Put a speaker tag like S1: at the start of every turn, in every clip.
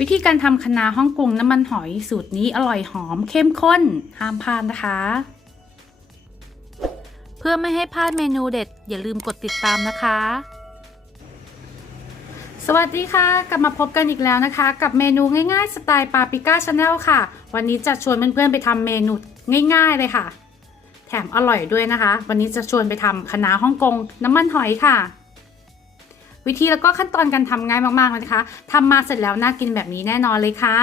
S1: วิธีการทำคะน้าฮ่องกงน้ำมันหอยสูตรนี้อร่อยหอมเข้มข้น ห้ามพลาดนะคะ เพื่อไม่ให้พลาดเมนูเด็ด อย่าลืมกดติดตามนะคะ สวัสดีค่ะ กลับมาพบกันอีกแล้วนะคะ กับเมนูง่ายๆ สไตล์ปาปิก้าชาแนลค่ะ วันนี้จะชวนเพื่อนๆไปทำเมนูง่ายๆเลยค่ะ แถมอร่อยด้วยนะคะ วันนี้จะชวนไปทำคะน้าฮ่องกงน้ำมันหอยค่ะ วิธีแล้วก็ขั้นตอนการทำง่ายมากๆเลยนะคะทำมาเสร็จแล้วน่ากินแบบนี้แน่นอนเลยค่ะ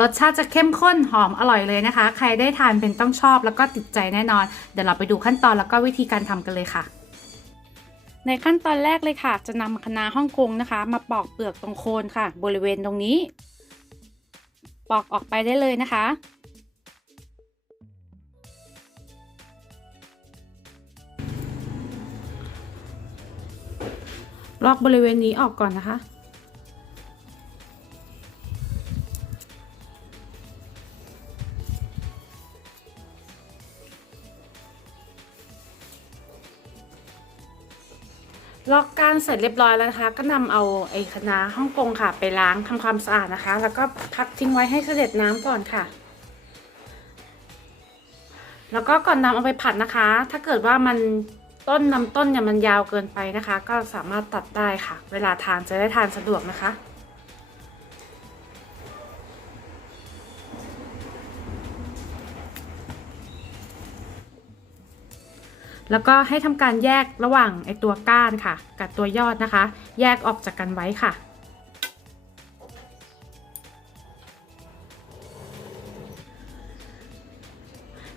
S1: รสชาติจะเข้มข้นหอมอร่อยเลยนะคะ ใครได้ทานเป็นต้องชอบแล้วก็ติดใจแน่นอน เดี๋ยวเราไปดูขั้นตอนแล้วก็วิธีการทำกันเลยค่ะในขั้นตอนแรกเลยค่ะ จะนำคะน้าฮ่องกงนะคะ มาปอกเปลือกตรงโคนค่ะ บริเวณตรงนี้ ปอกออกไปได้เลยนะคะ ลอกบริเวณนี้ออกก่อนนะคะลอกกานเสร็จเรียบร้อยแล้วนะคะ ก็นำเอาไอ้คณะน้าฮ่องกงค่ะ ไปล้างทำความสะอาดนะคะ แล้วก็พักทิ้งไว้ให้เสด็จน้ำก่อนค่ะ แล้วก็ก่อนนำเอาไปผัดนะคะ ถ้าเกิดว่ามัน ต้นนำต้นเนี่ยมันยาวเกินไปนะคะ ก็สามารถตัดได้ค่ะ เวลาทานจะได้ทานสะดวกนะคะ แล้วก็ให้ทำการแยกระหว่างไอตัวก้านค่ะ กับตัวยอดนะคะ แยกออกจากกันไว้ค่ะ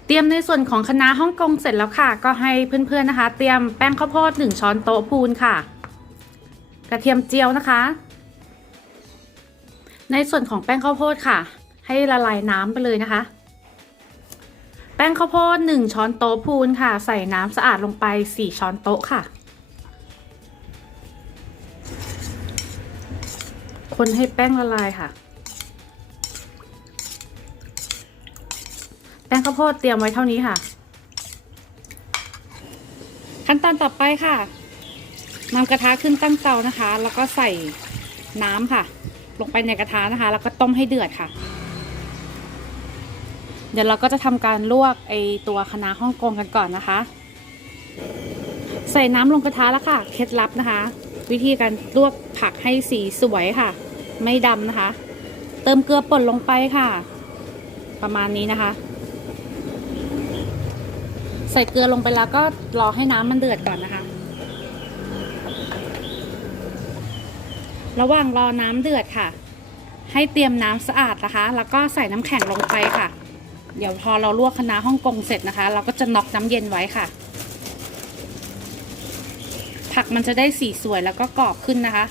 S1: เตรียมในส่วนของคณะน้าฮ่องกงเสร็จแล้วค่ะ ก็ให้เพื่อนๆนะคะ เตรียมแป้งข้าวโพด1ช้อนโต๊ะพูนค่ะ กระเทียมเจียวนะคะ ในส่วนของแป้งข้าวโพดค่ะ ให้ละลายน้ำไปเลยนะคะ แป้งข้าวโพด1ช้อนโต๊ะพูนค่ะ ใส่น้ำสะอาดลงไป 4 ช้อนโต๊ะค่ะ คนให้แป้งละลายค่ะ ข้าวโพดเตรียมไว้เท่านี้ค่ะ ขั้นตอนต่อไปค่ะนำกระทะขึ้นตั้งเตานะคะ แล้วก็ใส่น้ำค่ะ ลงไปในกระทะนะคะ แล้วก็ต้มให้เดือดค่ะ เดี๋ยวเราก็จะทำการลวกไอตัวคะน้าฮ่องกงกันก่อนนะคะ ใส่น้ำลงกระทะแล้วค่ะ เคล็ดลับนะคะ วิธีการลวกผักให้สีสวยค่ะ ไม่ดำนะคะ เติมเกลือป่นลงไปค่ะ ประมาณนี้นะคะ ใส่เกลือลงไปแล้วก็รอให้น้ำมันเดือดก่อนนะคะ ระหว่างรอน้ำเดือดค่ะ ให้เตรียมน้ำสะอาดนะคะ แล้วก็ใส่น้ำแข็งลงไปค่ะ เดี๋ยวพอเราลวกคะน้าฮ่องกงเสร็จนะคะ เราก็จะน็อกน้ำเย็นไว้ค่ะ ผักมันจะได้สีสวยแล้วก็กรอบขึ้นนะคะ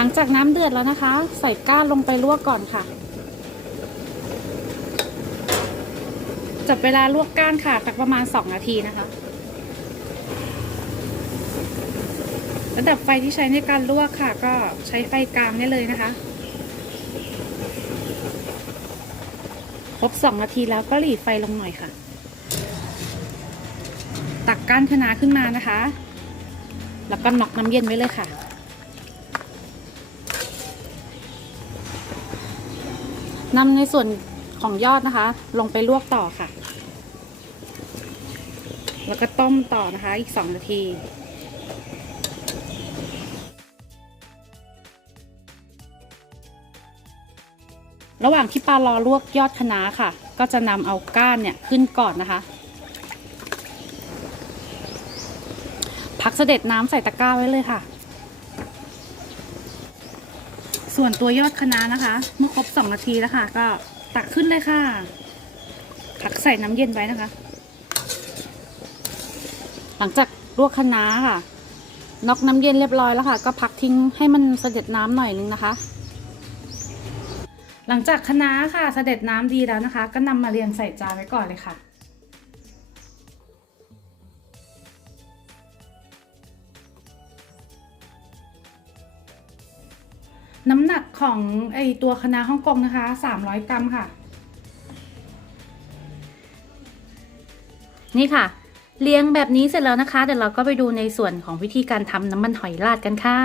S1: หลังจากน้ำเดือดแล้วนะคะ ใส่ก้านลงไปลวกก่อนค่ะ จับเวลาลวกก้านค่ะสักประมาณ 2 นาทีนะคะ ระดับไฟที่ใช้ในการลวกค่ะ ก็ใช้ไฟกลางได้เลยนะคะครบ 2 นาทีแล้วก็หลีไฟลงหน่อยค่ะ ตักก้านคะน้าขึ้นมานะคะ แล้วก็น็อกน้ำเย็นไว้เลยค่ะ นำในส่วนของยอดนะคะ ลงไปลวกต่อค่ะ แล้วก็ต้มต่อนะคะอีก 2 นาทีระหว่างที่ปลารอลวกยอดคะน้าค่ะ ก็จะนำเอาก้านเนี่ยขึ้นก่อนนะคะ พักเสด็จน้ำใส่ตะกร้าไว้เลยค่ะ ส่วนตัวยอดคะน้านะคะ เมื่อครบ2นาทีแล้วค่ะ ก็ตักขึ้นเลยค่ะพักใส่น้ำเย็นไว้นะคะ หลังจากลวกคะน้าค่ะน็อกน้ำเย็นเรียบร้อยแล้วค่ะ ก็พักทิ้งให้มันเสด็จน้ำหน่อยนึงนะคะ หลังจากคะน้าค่ะ เสด็จน้ำดีแล้วนะคะ ก็นำมาเรียงใส่จานไว้ก่อนเลยค่ะ น้ำหนักของไอตัวคะน้าฮ่องกงนะคะ 300 กรัมค่ะ นี่ค่ะ เลี้ยงแบบนี้เสร็จแล้วนะคะ เดี๋ยวเราก็ไปดูในส่วนของวิธีการทำน้ำมันหอยราดกันค่ะ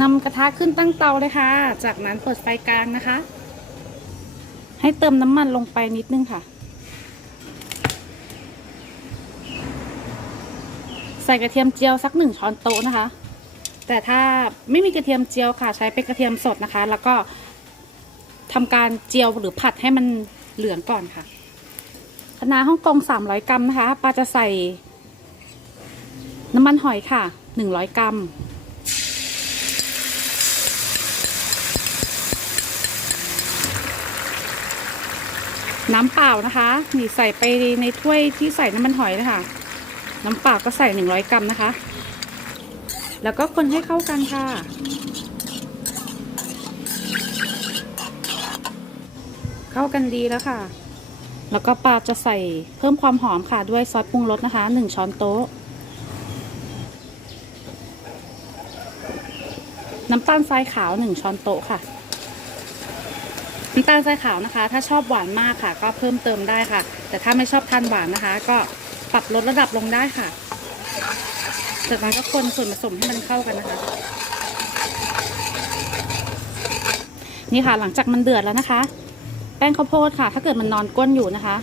S1: นำกระทะขึ้นตั้งเตาเลยค่ะ จากนั้นเปิดไฟกลางนะคะ ให้เติมน้ำมันลงไปนิดนึงค่ะ ใส่กระเทียมเจียวสักหนึ่งช้อนโต๊ะนะคะ แต่ถ้าไม่มีกระเทียมเจียวค่ะ ใช้เป็นกระเทียมสดนะคะ แล้วก็ทำการเจียวหรือผัดให้มันเหลืองก่อนค่ะคะน้าฮ่องกง 300 กรัมนะคะปาจะใส่น้ำมันหอยค่ะ 100 กรัม น้ำเปล่านะคะนี่ใส่ไปในถ้วยที่ใส่น้ำมันหอยนะคะ น้ำเปล่าก็ใส่ 100 กรัมนะคะ แล้วก็คนให้เข้ากันค่ะ เข้ากันดีแล้วค่ะ แล้วก็ปลาจะใส่เพิ่มความหอมค่ะด้วยซอสปรุงรสนะคะ 1 ช้อนโต๊ะ น้ำตาลทรายขาว 1 ช้อนโต๊ะค่ะน้ำตาลทรายขาวนะคะ ถ้าชอบหวานมากค่ะ ก็เพิ่มเติมได้ค่ะ แต่ถ้าไม่ชอบทานหวานนะคะ ก็ปรับลดระดับลงได้ค่ะ จากนั้นก็คนส่วนผสมให้มันเข้ากันนะคะ นี่ค่ะหลังจากมันเดือดแล้วนะคะ แป้งข้าวโพดค่ะ ถ้าเกิดมันนอนก้นอยู่นะคะ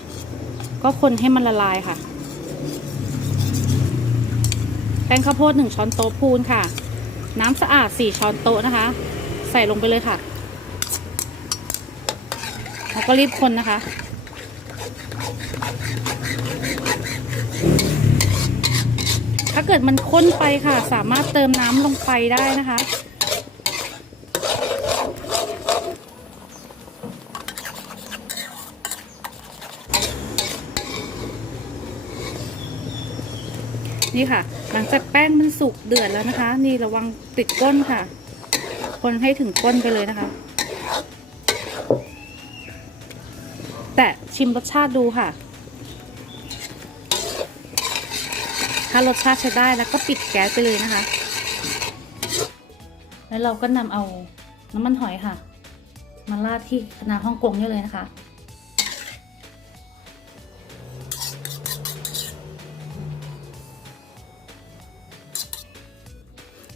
S1: ก็คนให้มันละลายค่ะ แป้งข้าวโพดหนึ่งช้อนโต๊ะพูนค่ะ น้ำสะอาดสี่ช้อนโต๊ะนะคะ ใส่ลงไปเลยค่ะแล้วก็รีบคนนะคะ ถ้าเกิดมันข้นไปค่ะ สามารถเติมน้ำลงไปได้นะคะ นี่ค่ะ หลังจากแป้งมันสุกเดือดแล้วนะคะ นี่ระวังติดก้นค่ะ คนให้ถึงก้นไปเลยนะคะ แต่ชิมรสชาติดูค่ะ ถ้ารสชาติใช้ได้แล้วก็ปิดแก๊สไปเลยนะคะ แล้วเราก็นำเอาน้ำมันหอยค่ะ มาราดที่คณะฮ่องกงนี่เลยนะคะ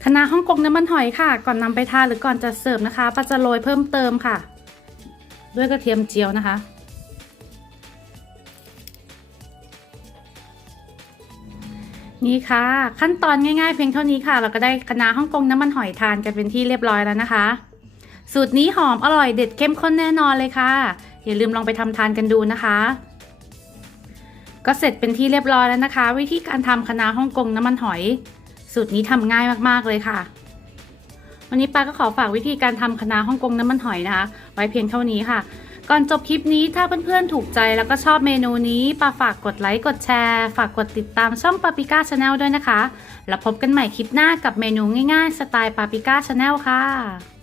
S1: คณะฮ่องกงน้ำมันหอยค่ะ ก่อนนำไปทานหรือก่อนจะเสิร์ฟนะคะปาจะโรยเพิ่มเติมค่ะ ด้วยกระเทียมเจียวนะคะ นี่ค่ะ ขั้นตอนง่ายๆเพียงเท่านี้ค่ะ เราก็ได้คณะฮ่องกงน้ำมันหอยทานกันเป็นที่เรียบร้อยแล้วนะคะ สูตรนี้หอมอร่อยเด็ดเข้มข้นแน่นอนเลยค่ะ อย่าลืมลองไปทำทานกันดูนะคะ ก็เสร็จเป็นที่เรียบร้อยแล้วนะคะ วิธีการทำคณะฮ่องกงน้ำมันหอย สูตรนี้ทำง่ายมากๆเลยค่ะ วันนี้ปาก็ขอฝากวิธีการทำคณะฮ่องกงน้ำมันหอยนะคะ ไว้เพียงเท่านี้ค่ะ ก่อนจบคลิปนี้ถ้าเพื่อนๆถูกใจแล้วก็ชอบเมนูนี้ปาฝากกดไลค์กดแชร์ ฝากกดติดตามช่องปาปิก้าชาแนลด้วยนะคะ แล้วพบกันใหม่คลิปหน้ากับเมนูง่ายๆ สไตล์ปาปิก้าชาแนลค่ะ